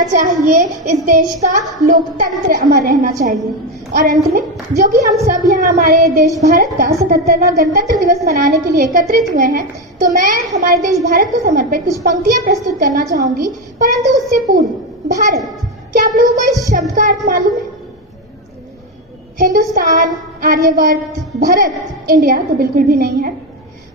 रहना चाहिए, इस देश का लोकतंत्र अमर रहना चाहिए। और अंत में, जो कि हम सब यहाँ हमारे देश भारत का 77वां गणतंत्र दिवस मनाने के लिए एकत्रित हुए हैं, तो मैं हमारे देश भारत को समर्पित कुछ पंक्तियां प्रस्तुत करना चाहूंगी। परंतु उससे पूर्व, भारत, क्या आप लोगों को इस शब्द का अर्थ मालूम है? हिंदुस्तान, आर्यवर्त, भरत, इंडिया तो बिल्कुल भी नहीं है।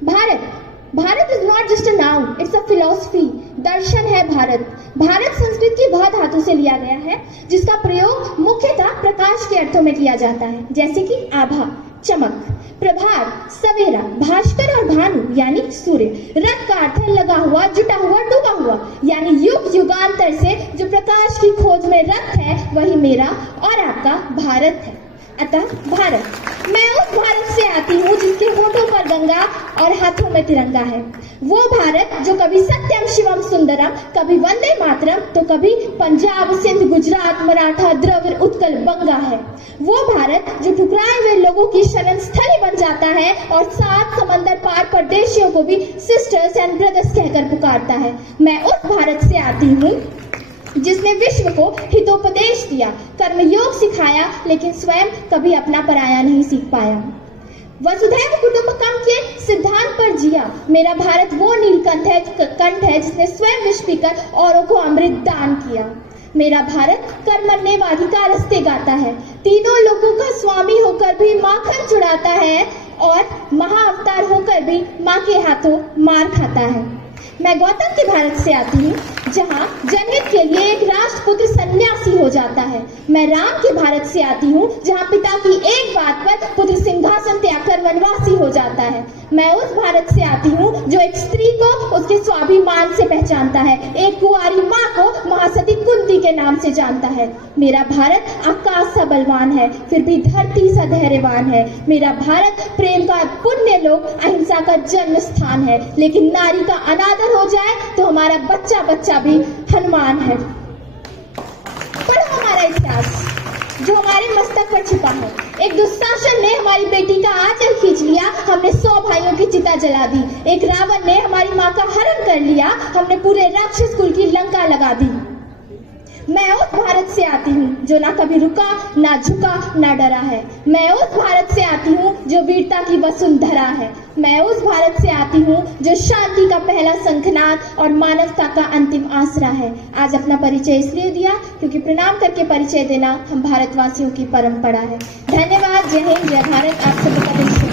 Bharat is not just a noun, it's a philosophy, दर्शन है भारत। भारत संस्कृत की बहुत धातु से लिया गया है, जिसका प्रयोग मुख्यतः प्रकाश के अर्थों में किया जाता है, जैसे कि आभा, चमक, प्रभात, सवेरा, भास्कर और भानु यानी सूर्य। रथ का अर्थ है लगा हुआ, जुटा हुआ, डूबा हुआ, यानी युग युगांतर से जो प्रकाश की खोज में रथ है, वही मेरा और आपका भारत है। अतः भारत, मैं उस भारत से आती हूँ जिसके होठों पर गंगा और हाथों में तिरंगा है। वो भारत जो कभी सत्यम शिवम सुंदरम, कभी वंदे मातरम, तो कभी पंजाब, सिंध, गुजरात, मराठा, द्रविड़, उत्कल, बंगा है। वो भारत जो ठुकराए हुए लोगों की शरण स्थली बन जाता है और 7 समंदर पार परदेशियों को भी सिस्टर्स एंड ब्रदर्स कहकर पुकारता है। मैं उस भारत से आती हूँ जिसने विश्व को हितोपदेश दिया, कर्मयोग सिखाया, लेकिन स्वयं कभी अपना पराया नहीं सीख पाया। वसुधैव कुटुंबकम के सिद्धांत पर जिया। मेरा भारत वो नीलकंठ है जिसने स्वयं विष पीकर औरों को अमृत दान किया। मेरा भारत कर्मण्येवाधिकारस्ते गाता है, तीनों लोगों का स्वामी होकर भी माखन चुराता है और महाअवतार होकर भी माँ के हाथों मार खाता है। मैं गौतम के भारत से आती हूँ, जहाँ जनहित के लिए एक राष्ट्रपुत्र सन्यासी हो जाता है। मैं राम के भारत से आती हूँ, जहाँ पिता की एक बात पर पुत्र सिंहासन त्याग कर वनवासी हो जाता है। मैं उस भारत से आती हूँ जो एक स्त्री को उसके स्वाभिमान से पहचानता है, एक कुंवारी माँ को महासती कुंती के नाम से जानता है। मेरा भारत आकाश सा बलवान है, फिर भी धरती सा धैर्यवान है। मेरा भारत प्रेम का पुण्य लोक, अहिंसा का जन्म स्थान है। लेकिन नारी का अनादर हो जाए तो हमारा बच्चा बच्चा भी हनुमान है। पढ़ो हमारा इतिहास जो हमारे मस्तक पर छिपा है। एक दुशासन ने हमारी बेटी का आंचल खींच लिया, हमने 100 भाइयों की चिता जला दी। एक रावण ने हमारी माँ का हरण कर लिया, हमने पूरे राक्षस कुल की लंका लगा दी। मैं उस भारत से आती हूँ जो ना कभी रुका, ना झुका, ना डरा है। मैं उस भारत से आती हूँ जो वीरता की वसुंधरा है। मैं उस भारत से आती हूँ जो शांति का पहला शंखनाद और मानवता का अंतिम आसरा है। आज अपना परिचय इसलिए दिया क्योंकि प्रणाम करके परिचय देना हम भारतवासियों की परंपरा है। धन्यवाद। जय हिंद, जय भारत। आप सभी का